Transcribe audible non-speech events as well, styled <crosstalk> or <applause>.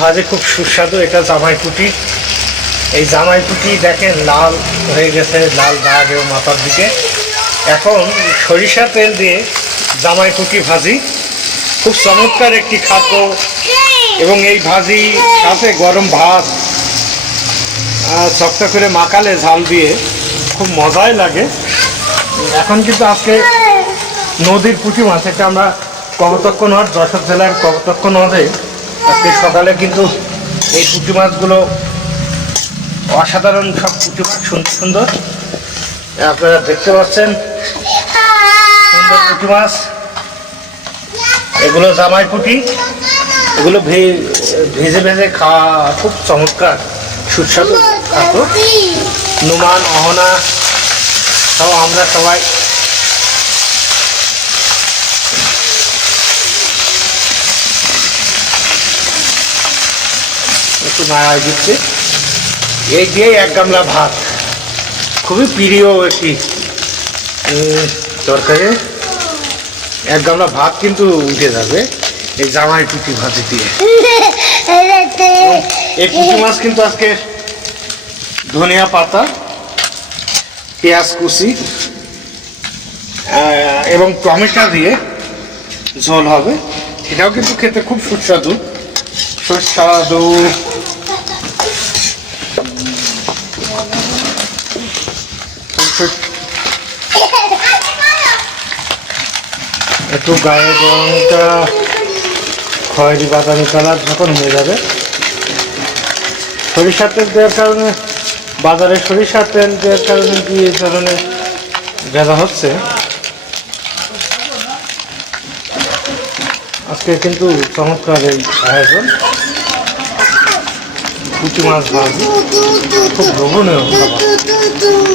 ভাজে খুব সুস্বাদু, এটা জামাই পুটি। এই জামাই পুটি দেখেন, লাল হয়ে গেছে, লাল দাগ এবং মাথার দিকে। এখন সরিষা তেল দিয়ে জামাই পুটি ভাজি। খুব চমৎকার একটি খাদ্য এবং এই ভাজি সাথে গরম ভাত চকটা করে মাখালে ঝাল দিয়ে খুব মজাই লাগে। এখন কিন্তু আজকে নদীর পুঁটি মাছ, এটা আমরা কবতক্ষ নদ যশোর জেলার কবতক্ষ নদে আজকে সকালে কিন্তু এই পুঁটি মাছগুলো অসাধারণ সব পুঁটি মাছ সুন্দর সুন্দর। আপনারা দেখতে পাচ্ছেন, সুন্দর পুঁটি মাছ এগুলো জামাই পুঁটি এগুলো ভেজে ভেজে খাওয়া খুব চমৎকার, সুস্বাদু খাদ্য। নুমান, অহনা, সব আমরা সবাই একটু মায়া দিচ্ছে। এই দিয়ে এক গামলা ভাত। খুবই প্রিয় একটি তরকারি। এক গামলা ভাত কিন্তু উঠে যাবে এই জামাই টুটি ভাজি দিয়ে। <laughs> এই পুঁটি মাছ কিন্তু আজকে ধনিয়া পাতা পেঁয়াজ কুচি এবং টমেটো দিয়ে ঝোল হবে। এটাও কিন্তু খেতে খুব সুস্বাদু। সুস্বাদু। একটু গায়ে রংটা খয়েরি বাদামি কালার যখন হয়ে যাবে, সরিষার তেল দেওয়ার কারণে, বাজারে সরিষার তেল দেওয়ার কারণে কি এই ধরনের ভেজা হচ্ছে? আজকে কিন্তু চমৎকার এই আয়োজন। পুঁটি মাছ ভাজি, খুব লোভনীয় খাবার।